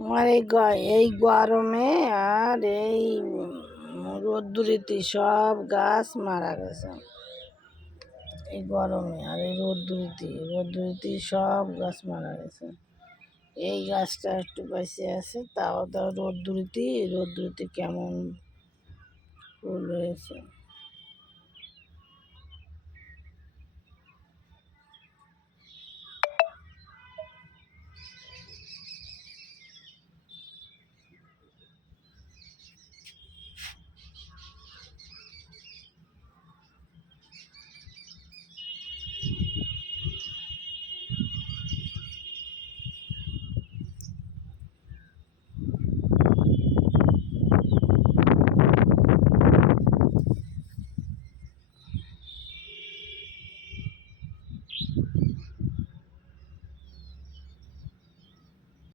আমার এই গরমে আর এই রোদ্দুরিতে সব গাছ মারা গেছে। এই গরমে আর এই রোদ্দুরিতে সব গাছ মারা গেছে। এই গাছটা একটু বেঁচে আছে, তাও রোদ্দুরিতে কেমন ফুল হয়েছে।